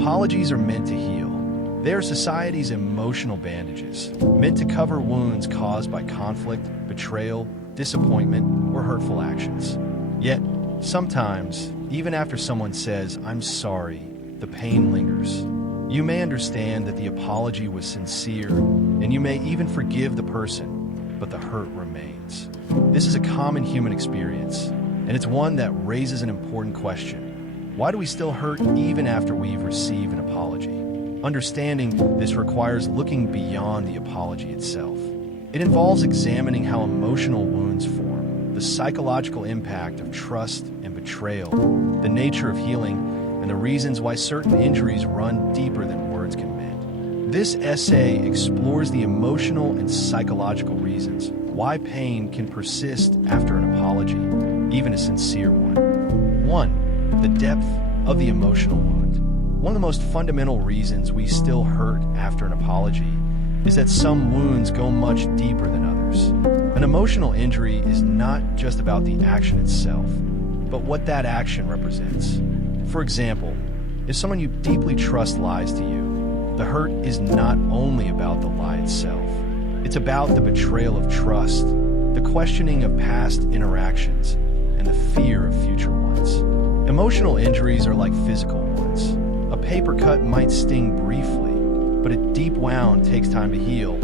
Apologies are meant to heal. They are society's emotional bandages, meant to cover wounds caused by conflict, betrayal, disappointment, or hurtful actions. Yet, sometimes, even after someone says, "I'm sorry," the pain lingers. You may understand that the apology was sincere, and you may even forgive the person, but the hurt remains. This is a common human experience, and it's one that raises an important question. Why do we still hurt even after we've received an apology? Understanding this requires looking beyond the apology itself. It involves examining how emotional wounds form, the psychological impact of trust and betrayal, the nature of healing, and the reasons why certain injuries run deeper than words can mend. This essay explores the emotional and psychological reasons why pain can persist after an apology, even a sincere one. 1. The depth of the emotional wound. One of the most fundamental reasons we still hurt after an apology is that some wounds go much deeper than others. An emotional injury is not just about the action itself, but what that action represents. For example, if someone you deeply trust lies to you, the hurt is not only about the lie itself. It's about the betrayal of trust, the questioning of past interactions, and the fear of future ones. Emotional injuries are like physical ones. A paper cut might sting briefly, but a deep wound takes time to heal,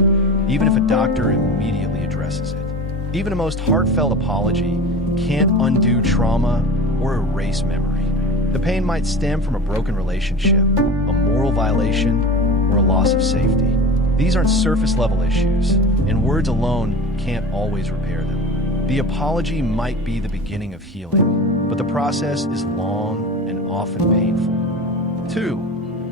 even if a doctor immediately addresses it. Even a most heartfelt apology can't undo trauma or erase memory. The pain might stem from a broken relationship, a moral violation, or a loss of safety. These aren't surface-level issues, and words alone can't always repair them. The apology might be the beginning of healing, but the process is long and often painful. 2.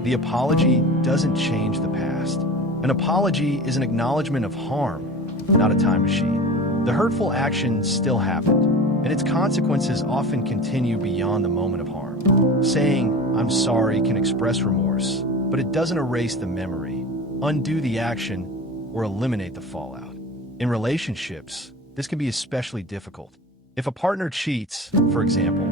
The apology doesn't change the past. An apology is an acknowledgement of harm, not a time machine. The hurtful action still happened, and its consequences often continue beyond the moment of harm. Saying, "I'm sorry," can express remorse, but it doesn't erase the memory, undo the action, or eliminate the fallout. In relationships, this can be especially difficult. If a partner cheats, for example,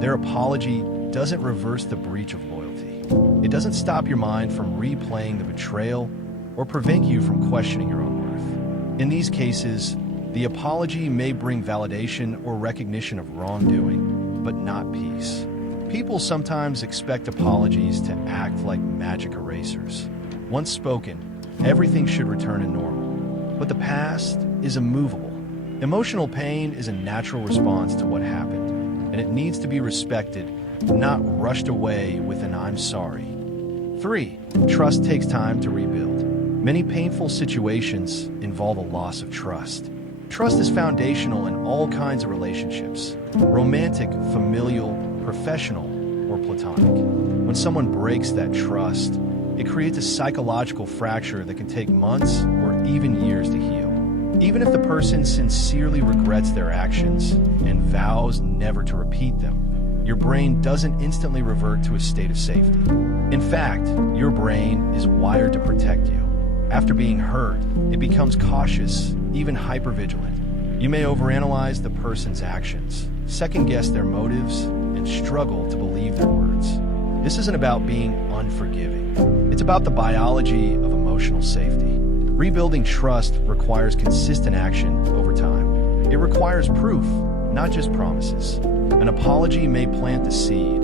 their apology doesn't reverse the breach of loyalty. It doesn't stop your mind from replaying the betrayal or prevent you from questioning your own worth. In these cases, the apology may bring validation or recognition of wrongdoing, but not peace. People sometimes expect apologies to act like magic erasers. Once spoken, everything should return to normal. But the past is immovable. Emotional pain is a natural response to what happened, and it needs to be respected, not rushed away with an "I'm sorry." 3. Trust takes time to rebuild. Many painful situations involve a loss of trust. Trust is foundational in all kinds of relationships: romantic, familial, professional, or platonic. When someone breaks that trust, it creates a psychological fracture that can take months or even years to heal. Even if the person sincerely regrets their actions and vows never to repeat them, your brain doesn't instantly revert to a state of safety. In fact, your brain is wired to protect you. After being hurt, it becomes cautious, even hypervigilant. You may overanalyze the person's actions, second-guess their motives, and struggle to believe their words. This isn't about being unforgiving. It's about the biology of emotional safety. Rebuilding trust requires consistent action over time. It requires proof, not just promises. An apology may plant the seed,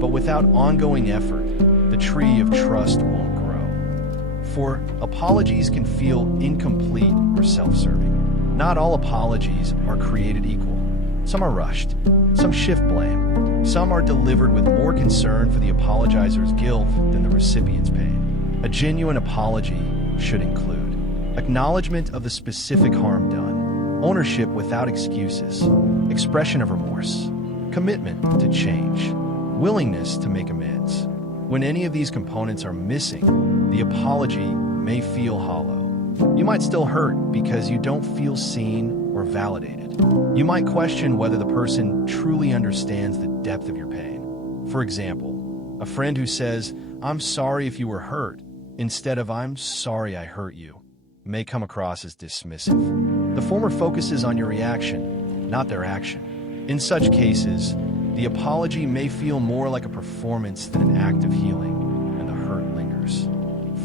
but without ongoing effort, the tree of trust won't grow. For apologies can feel incomplete or self-serving. Not all apologies are created equal. Some are rushed, some shift blame, some are delivered with more concern for the apologizer's guilt than the recipient's pain. A genuine apology should include acknowledgement of the specific harm done, ownership without excuses, expression of remorse, commitment to change, willingness to make amends. When any of these components are missing, the apology may feel hollow. You might still hurt because you don't feel seen or validated. You might question whether the person truly understands the depth of your pain. For example, a friend who says, "I'm sorry if you were hurt," instead of "I'm sorry I hurt you," may come across as dismissive. The former focuses on your reaction, not their action. In such cases, the apology may feel more like a performance than an act of healing, and the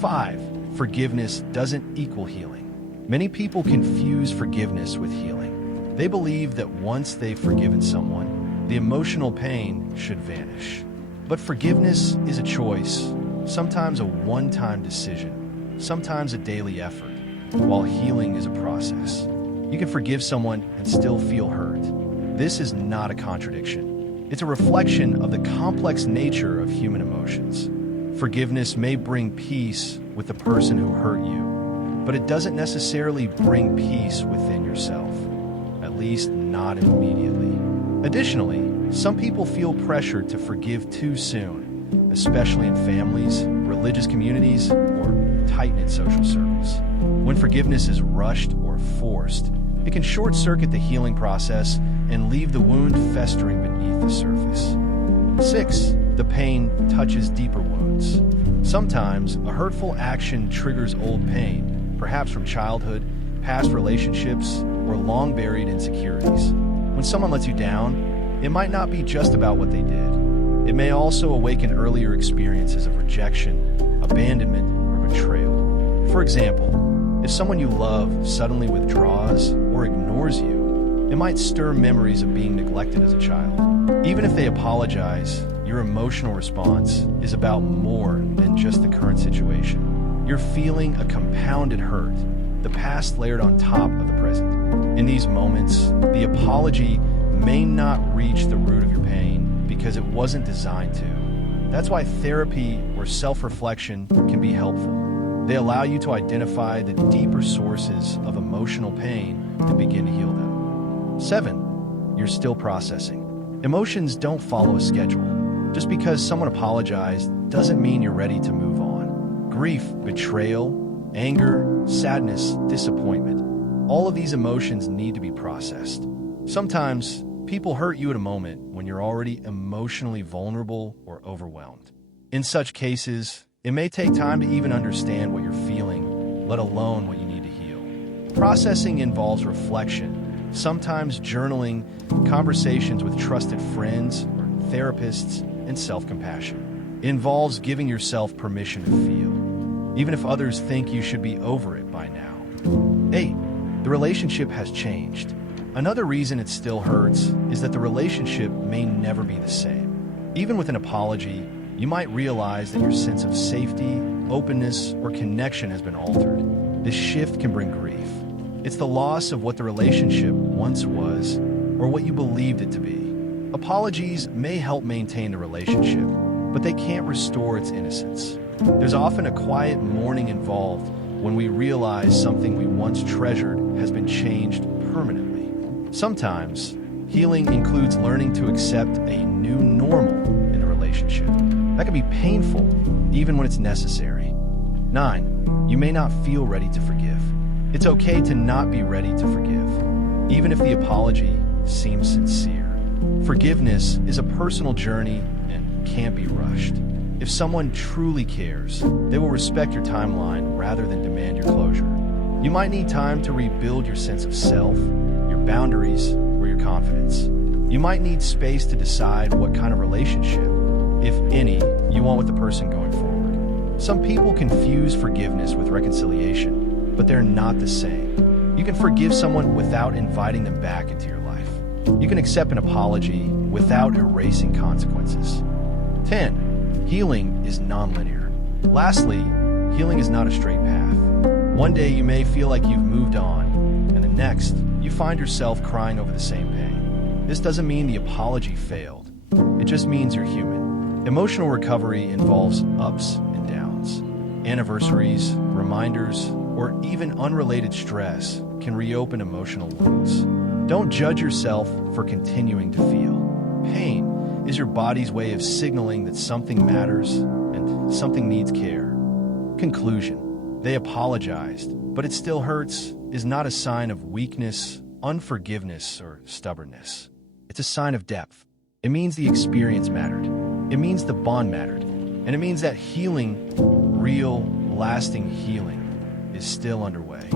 5. Forgiveness doesn't equal healing. Many people confuse forgiveness with healing. They believe that once they've forgiven someone, the emotional pain should vanish. But forgiveness is a choice, sometimes a one-time decision, sometimes a daily effort, while healing is a process. You can forgive someone and still feel hurt. This is not a contradiction. It's a reflection of the complex nature of human emotions. Forgiveness may bring peace with the person who hurt you, but it doesn't necessarily bring peace within yourself, at least not immediately. Additionally, some people feel pressure to forgive too soon, especially in families, religious communities, or tight-knit social circles. When forgiveness is rushed or forced, it can short-circuit the healing process and leave the wound festering beneath the surface. 6. The pain touches deeper wounds. Sometimes, a hurtful action triggers old pain, perhaps from childhood, past relationships, or long-buried insecurities. When someone lets you down, it might not be just about what they did. It may also awaken earlier experiences of rejection, abandonment, or betrayal. For example, if someone you love suddenly withdraws or ignores you, it might stir memories of being neglected as a child. Even if they apologize, your emotional response is about more than just the current situation. You're feeling a compounded hurt, the past layered on top of the present. In these moments, the apology may not reach the root of your pain because it wasn't designed to. That's why therapy or self-reflection can be helpful. They allow you to identify the deeper sources of emotional pain and begin to heal them. 7. You're still processing. Emotions don't follow a schedule. Just because someone apologized doesn't mean you're ready to move on. Grief, betrayal, anger, sadness, disappointment, all of these emotions need to be processed. Sometimes, people hurt you at a moment when you're already emotionally vulnerable or overwhelmed. In such cases, it may take time to even understand what you're feeling, let alone what you need to heal. Processing involves reflection, sometimes journaling, conversations with trusted friends or therapists, and self-compassion. It involves giving yourself permission to feel, even if others think you should be over it by now. 8. The relationship has changed. Another reason it still hurts is that the relationship may never be the same. Even with an apology, you might realize that your sense of safety, openness, or connection has been altered. This shift can bring grief. It's the loss of what the relationship once was, or what you believed it to be. Apologies may help maintain the relationship, but they can't restore its innocence. There's often a quiet mourning involved when we realize something we once treasured has been changed permanently. Sometimes, healing includes learning to accept a new normal in a relationship. That can be painful, even when it's necessary. 9. You may not feel ready to forgive. It's okay to not be ready to forgive, even if the apology seems sincere. Forgiveness is a personal journey and can't be rushed. If someone truly cares, they will respect your timeline rather than demand your closure. You might need time to rebuild your sense of self, your boundaries, or your confidence. You might need space to decide what kind of relationship, if any, you want with the person going forward. Some people confuse forgiveness with reconciliation, but they're not the same. You can forgive someone without inviting them back into your life. You can accept an apology without erasing consequences. 10. Healing is nonlinear. Lastly, healing is not a straight path. One day you may feel like you've moved on, and the next, you find yourself crying over the same pain. This doesn't mean the apology failed. It just means you're human. Emotional recovery involves ups and downs. Anniversaries, reminders, or even unrelated stress can reopen emotional wounds. Don't judge yourself for continuing to feel. Pain is your body's way of signaling that something matters and something needs care. Conclusion: they apologized, but it still hurts is not a sign of weakness, unforgiveness, or stubbornness. It's a sign of depth. It means the experience mattered. It means the bond mattered. And it means that healing, real, lasting healing, is still underway.